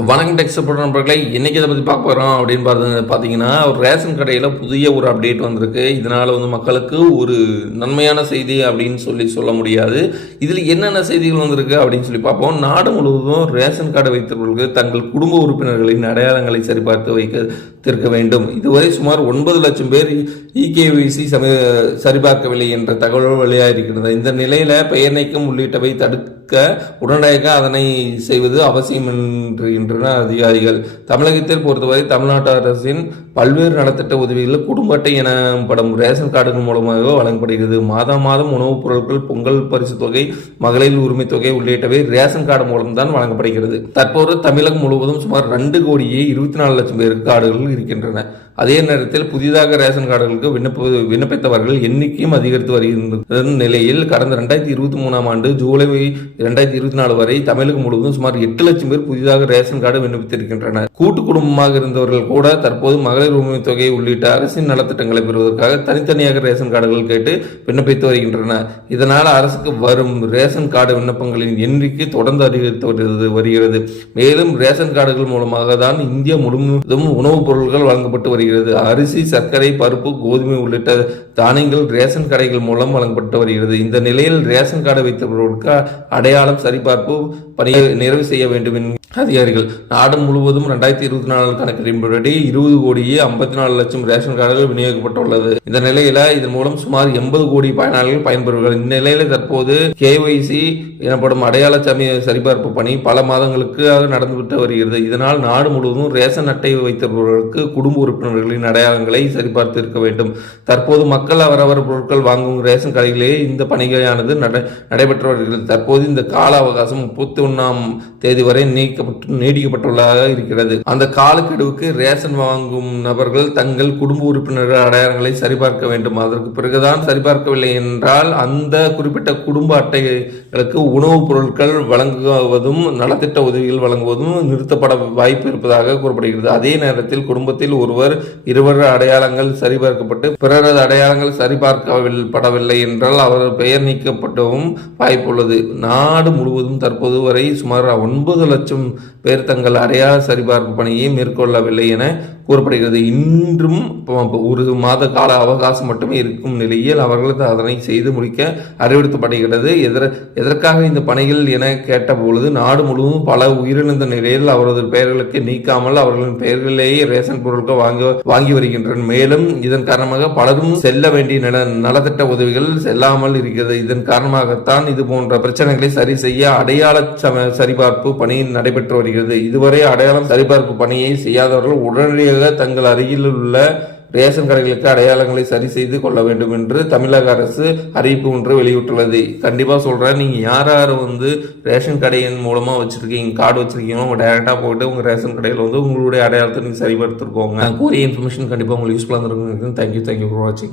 வணக்கம் tech support நண்பர்களே, இன்றைக்கி இதை பற்றி பார்க்க போகிறோம் அப்படின்னு பார்த்தீங்கன்னா ஒரு ரேஷன் கடையில் புதிய ஒரு அப்டேட் வந்திருக்கு. இதனால் மக்களுக்கு ஒரு நன்மையான செய்தி அப்படின்னு சொல்ல முடியாது. இதில் என்னென்ன செய்திகள் வந்திருக்கு அப்படின்னு சொல்லி பார்ப்போம். நாடு முழுவதும் ரேஷன் கார்டு வைத்தவர்களுக்கு தங்கள் குடும்ப உறுப்பினர்களின் அடையாளங்களை சரிபார்த்து வைத்திருக்க வேண்டும். இதுவரை சுமார் 9 லட்சம் பேர் இகேஒய்சி சரிபார்க்கவில்லை என்ற தகவல் வெளியாகிருக்கிறது. இந்த நிலையில் பெயர் நீக்கம் உள்ளிட்டவை தடுக்க உடனடியாக அதனை செய்வது அவசியம் என்கின்றனர் அதிகாரிகள். தமிழகத்தில் பொறுத்தவரை தமிழ்நாட்டு அரசின் பல்வேறு நலத்திட்ட உதவிகள் குடும்ப அட்டை எனப்படும் ரேஷன் கார்டுகள் மூலமாக வழங்கப்படுகிறது. மாதம் உணவுப் பொருட்கள், பொங்கல் பரிசு தொகை, மகளிர் உரிமை தொகை உள்ளிட்டவை ரேஷன் கார்டு மூலம்தான் வழங்கப்படுகிறது. தற்போது தமிழகம் முழுவதும் சுமார் 2,24 லட்சம் பேருக்கு கார்டுகள் இருக்கின்றன. அதே நேரத்தில் புதிதாக ரேஷன் கார்டுகளுக்கு விண்ணப்பித்தவர்கள் எண்ணிக்கையும் அதிகரித்து வருகின்ற நிலையில் கடந்த 2023 ஆண்டு ஜூலை 2024 வரை தமிழகம் முழுவதும் சுமார் 8 லட்சம் பேர் புதிதாக ரேஷன் கார்டு விண்ணப்பித்திருக்கின்றனர். கூட்டு குடும்பமாக இருந்தவர்கள் கூட தற்போது மகளிர் உரிமை தொகை உள்ளிட்ட அரசின் நலத்திட்டங்களை பெறுவதற்காக தனித்தனியாக ரேஷன் கார்டுகள் கேட்டு விண்ணப்பித்து வருகின்றனர். இதனால் அரசுக்கு வரும் ரேஷன் கார்டு விண்ணப்பங்களின் எண்ணிக்கை தொடர்ந்து அதிகரித்து வருகிறது. மேலும் ரேஷன் கார்டுகள் மூலமாக தான் இந்தியா முழுவதும் உணவுப் பொருட்கள் வழங்கப்பட்டு வருகிறது. அரிசி, சர்க்கரை, பருப்பு, கோதுமை உள்ளிட்ட தானியங்கள் ரேஷன் கடைகள் மூலம் வழங்கப்பட்டு வருகிறது. இந்த நிலையில் ரேஷன் கார்டு வைத்தவர்களுக்கு அடையாளம் சரிபார்ப்பு பணியை நிறைவு செய்ய வேண்டும் அதிகாரிகள். நாடு முழுவதும் 2024 கணக்கெடுப்பின்படி 20,54,00,000 ரேஷன் கார்டுகள் விநியோகிக்கப்பட்டுள்ளது. இந்த நிலையில இதன் மூலம் சுமார் 80 கோடி பயனாளிகள் பயன்பெறுவார்கள். இந்த நிலையில தற்போது கேஒய்சி எனப்படும் அடையாள சரிபார்ப்பு பணி பல மாதங்களுக்கு நடந்துவிட்டு வருகிறது. இதனால் நாடு முழுவதும் ரேஷன் அட்டை வைத்தவர்களுக்கு குடும்ப உறுப்பினர்களின் அடையாளங்களை சரிபார்த்து இருக்க வேண்டும். தற்போது மக்கள் அவரவர் பொருட்கள் வாங்கும் ரேஷன் கடைகளிலே இந்த பணியானது நடைபெற்று வருகிறது. தற்போது இந்த கால அவகாசம் 31ஆம் தேதி வரை நீடிக்கப்பட்டுள்ளதாக இருக்கிறது. அந்த காலக்கெடுவுக்கு ரேஷன் வாங்கும் நபர்கள் தங்கள் குடும்ப உறுப்பினர்கள் அடையாளங்களை சரிபார்க்க வேண்டும். அதற்கு பிறகுதான் சரிபார்க்கவில்லை என்றால் அந்த குறிப்பிட்ட குடும்ப அட்டைகளுக்கு உணவுப் பொருட்கள் வழங்குவதும் நலத்திட்ட உதவிகள் வழங்குவதும் நிறுத்தப்பட வாய்ப்பு இருப்பதாக கூறப்படுகிறது. அதே நேரத்தில் குடும்பத்தில் இருவர் அடையாளங்கள் சரிபார்க்கப்பட்டு பிறரது அடையாளங்கள் சரிபார்க்கப்படவில்லை என்றால் அவர் பெயர் நீக்கப்படவும் வாய்ப்புள்ளது. நாடு முழுவதும் தற்போது வரை சுமார் 9 லட்சம் பேர் தங்கள் அடையாள சரிபார்ப்பு பணியை மேற்கொள்ளவில்லை என கூறப்படுகிறது. இன்றும் ஒரு மாத கால அவகாசம் மட்டுமே இருக்கும் நிலையில் அவர்கள் அதனை செய்து முடிக்க அறிவுறுத்தப்படுகிறது. எதற்காக இந்த பணிகள் என கேட்டபொழுது நாடு முழுவதும் பல உயிரிழந்த நிலையில் அவரது பெயர்களுக்கு நீக்காமல் அவர்களின் பெயர்களிலேயே ரேஷன் பொருட்கள் வாங்கி வருகின்றனர். மேலும் இதன் காரணமாக பலரும் செல்ல வேண்டிய நலத்திட்ட உதவிகள் செல்லாமல் இருக்கிறது. இதன் காரணமாகத்தான் இது போன்ற பிரச்சனைகளை சரி செய்ய அடையாள சரிபார்ப்பு பணி நடைபெற்று வருகிறது. இதுவரை அடையாளம் சரிபார்ப்பு பணியை செய்யாதவர்கள் உடனடியாக தங்கள் அருகில் உள்ள ரேஷன் கடைகளுக்கு அடையாளங்களை சரி செய்து கொள்ள வேண்டும் என்று தமிழக அரசு அறிவிப்பு ஒன்று வெளியிட்டுள்ளது. கண்டிப்பா சொல்றேன், நீங்க யார் ரேஷன் கடையின் மூலமா வச்சிருக்கீங்க, கார்டு வச்சிருக்கீங்களோ உங்க டைரக்டா போயிட்டு உங்க ரேஷன் கடையில் உங்களுடைய அடையாளத்தை நீங்க சரிபார்த்துருக்கோங்க. கூறிய இன்ஃபர்மேஷன் கண்டிப்பா உங்களுக்கு யூஸ்ஃபுல்லா இருந்திருக்கும். தேங்க்யூ ஃபார் வாட்சிங்.